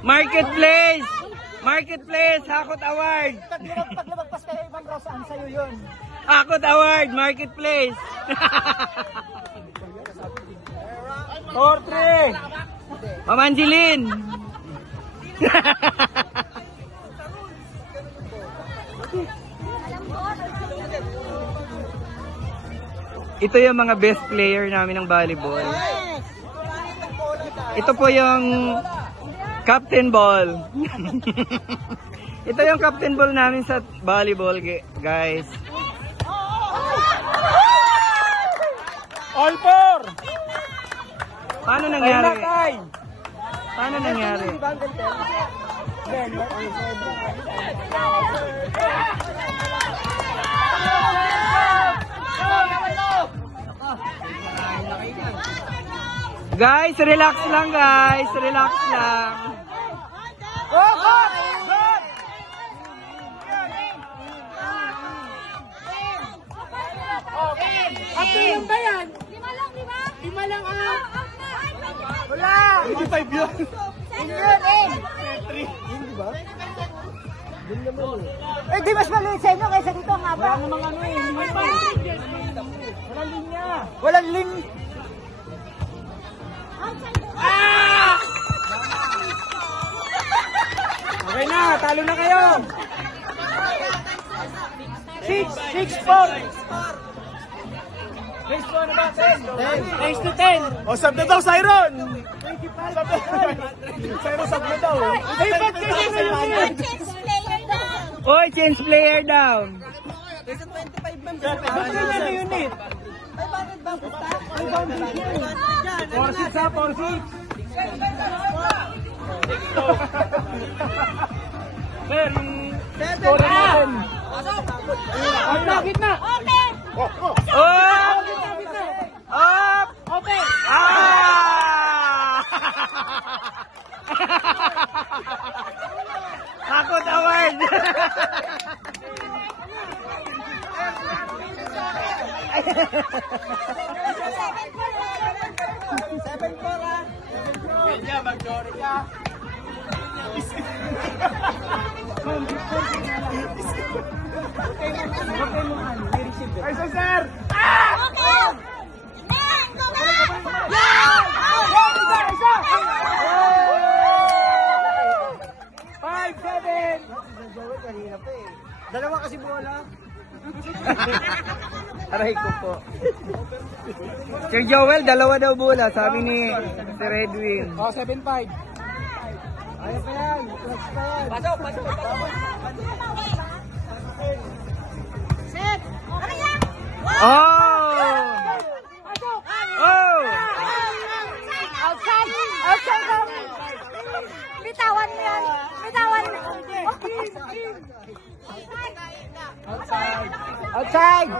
Marketplace! Marketplace! Hakot Award! Pag lumagpas kayo ibang Ross, saan sa'yo yun? Hakot Award! Marketplace! 4-3! Pamanjilin! Ito yung mga best player namin ng volleyball. Ito po yung captain ball. Ito yung captain ball namin sa volleyball, guys. All four! Paano nangyari? Paano nangyari? Guys, relax lang guys. Relax lang. Good! Good! Okay, ba yan? 5 lang, 5? 5 lang ah! Wala! 25 yun! Hindi ba? Eh, di mas maliit sa inyo kaysa dito ang haba. Wala namang ano eh. Walang linya. Walang linya. Okay na, talo na kayo. 6-4. 6-4 na ba? 10 to 10. O, sab na daw, Siron. Siron, sab na daw. Ay, ba't kasi Siron? Oy, change player down. Ba't na na unit? Ay, bakit ba? Ay, boundary yun. 4-6 ha, 4-6. Sir, score natin. Ang bakit na? Open! Up! Up! Open! Ah! Hakot Award! Ay, sir! Okay! Neng! Go na! 5-7! Dalawa kasi bola. Aray ko po. Sir Joel, dalawa daw bola, sabi ni Sir Edwin. Oh, 7-5. Ayaw pa yan. Pasok. Set! Okay lang! Oh! Oh! Outside! Outside lang! Bitawan mo yan! Bitawan mo! Outside! Outside!